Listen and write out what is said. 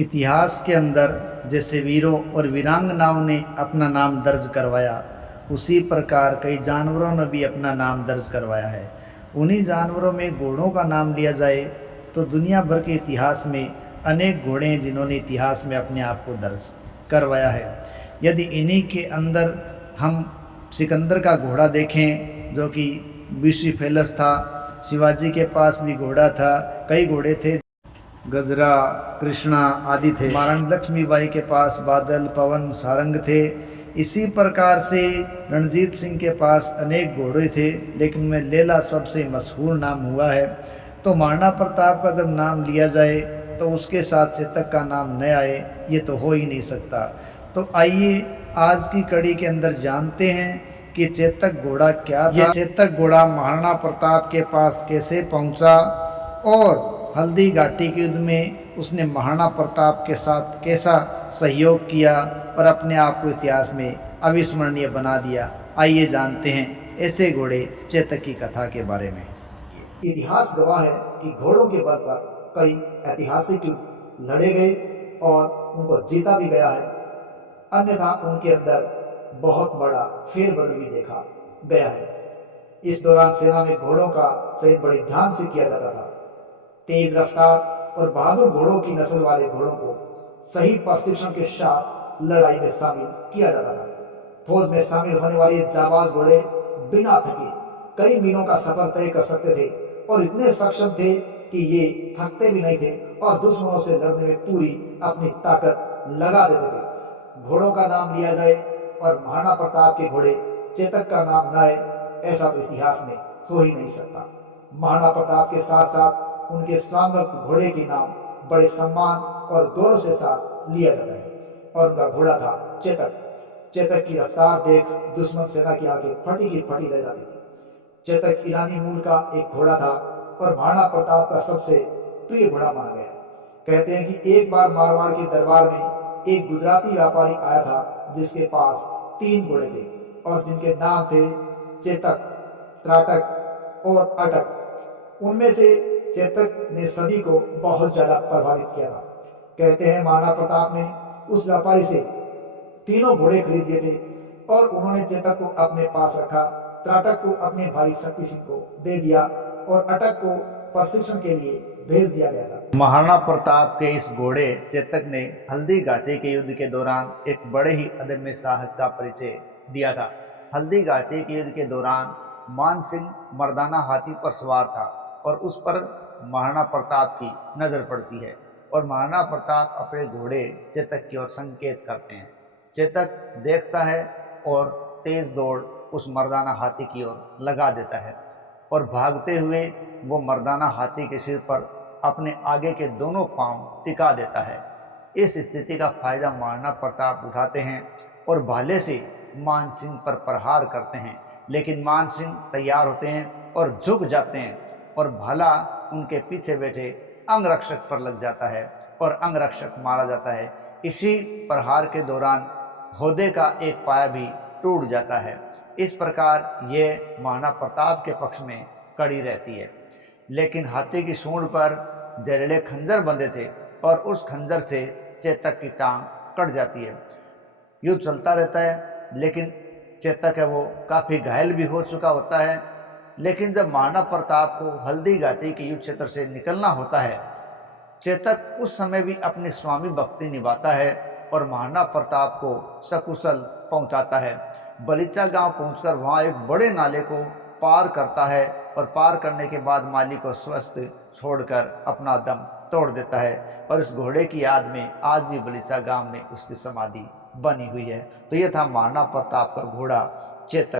इतिहास के अंदर जैसे वीरों और वीरांगनाओं ने अपना नाम दर्ज करवाया, उसी प्रकार कई जानवरों ने भी अपना नाम दर्ज करवाया है। उन्हीं जानवरों में घोड़ों का नाम लिया जाए तो दुनिया भर के इतिहास में अनेक घोड़े हैं जिन्होंने इतिहास में अपने आप को दर्ज करवाया है। यदि इन्हीं के अंदर हम सिकंदर का घोड़ा देखें जो कि विश्व फेलस था, शिवाजी के पास भी घोड़ा था, कई घोड़े थे, गजरा, कृष्णा आदि थे। महारानी लक्ष्मीबाई के पास बादल, पवन, सारंग थे। इसी प्रकार से रणजीत सिंह के पास अनेक घोड़े थे, लेकिन में लेला सबसे मशहूर नाम हुआ है। तो महाराणा प्रताप का जब नाम लिया जाए तो उसके साथ चेतक का नाम न आए, ये तो हो ही नहीं सकता। तो आइए आज की कड़ी के अंदर जानते हैं कि चेतक घोड़ा क्या था, ये चेतक घोड़ा महाराणा प्रताप के पास कैसे पहुंचा और हल्दी घाटी के युद्ध में उसने महाराणा प्रताप के साथ कैसा सहयोग किया और अपने आप को इतिहास में अविस्मरणीय बना दिया। आइए जानते हैं ऐसे घोड़े चेतक की कथा के बारे में। इतिहास गवाह है कि घोड़ों के बल पर कई ऐतिहासिक युद्ध लड़े गए और उनको जीता भी गया है, अन्यथा उनके अंदर बहुत बड़ा फेरबदल भी देखा गया है। इस दौरान सेना में घोड़ों का चयन बड़े ध्यान से किया जाता था। तेज रफ्तार और बहादुर घोड़ों की नस्ल वाले घोड़ों को सही प्रशिक्षण के साथ लड़ाई में शामिल किया जाता था। फौज में शामिल होने वाले जाबाज घोड़े बिना थके कई मीलों का सफर तय कर सकते थे और इतने सक्षम थे कि ये थकते भी नहीं थे और दुश्मनों से लड़ने में पूरी अपनी ताकत लगा देते थे। घोड़ों का नाम लिया जाए और महाराणा प्रताप के घोड़े चेतक का नाम न आए, ऐसा तो इतिहास में हो ही नहीं सकता। महाराणा प्रताप के साथ साथ उनके स्वांगत घोड़े के नाम बड़े सम्मान और गौरव से साथ लिया जाता है और उनका घोड़ा था चेतक। चेतक की रफ्तार देख दुश्मन सेना की आंखें फटी की फटी रह जाती थी। चेतक ईरानी मूल का एक घोड़ा था और महाराणा प्रताप का सबसे प्रिय घोड़ा माना गया। कहते हैं कि एक बार मारवाड़ के दरबार में एक गुजराती व्यापारी आया था जिसके पास 3 घोड़े थे और जिनके नाम थे चेतक, त्राटक और अटक। उनमें से चेतक ने सभी को बहुत ज्यादा प्रभावित किया था। कहते हैं महाराणा प्रताप ने उस व्यापारी से 3 घोड़े खरीद लिए थे और उन्होंने चेतक को अपने पास रखा, त्राटक को अपने भाई शक्ति सिंह को दे दिया और अटक को प्रशिक्षण के लिए भेज दिया गया था। महाराणा प्रताप के इस घोड़े चेतक ने हल्दी घाटी के युद्ध के दौरान एक बड़े ही अदम्य साहस का परिचय दिया था। हल्दी घाटी के युद्ध के दौरान मान सिंह मर्दाना हाथी पर सवार था और उस पर महाराणा प्रताप की नजर पड़ती है और महाराणा प्रताप अपने घोड़े चेतक की ओर संकेत करते हैं। चेतक देखता है और तेज दौड़ उस मर्दाना हाथी की ओर लगा देता है और भागते हुए वो मर्दाना हाथी के सिर पर अपने आगे के दोनों पांव टिका देता है। इस स्थिति का फायदा महाराणा प्रताप उठाते हैं और भाले से मान सिंह पर प्रहार करते हैं, लेकिन मान सिंह तैयार होते हैं और झुक जाते हैं और भाला उनके पीछे बैठे अंगरक्षक पर लग जाता है और अंगरक्षक मारा जाता है। इसी प्रहार के दौरान होदे का एक पाया भी टूट जाता है। इस प्रकार ये महाराणा प्रताप के पक्ष में कड़ी रहती है, लेकिन हाथी की सूंड पर जहरीले खंजर बंधे थे और उस खंजर से चेतक की टांग कट जाती है। युद्ध चलता रहता है, लेकिन चेतक है वो काफ़ी घायल भी हो चुका होता है। लेकिन जब महाराणा प्रताप को हल्दी घाटी के युद्ध क्षेत्र से निकलना होता है, चेतक उस समय भी अपनी स्वामी भक्ति निभाता है और महाराणा प्रताप को सकुशल पहुंचाता है। बलीचा गांव पहुंचकर वहां एक बड़े नाले को पार करता है और पार करने के बाद माली को स्वस्थ छोड़कर अपना दम तोड़ देता है और इस घोड़े की याद में आज भी बलीचा गांव में उसकी समाधि बनी हुई है। तो ये था महाराणा प्रताप का घोड़ा चेतक।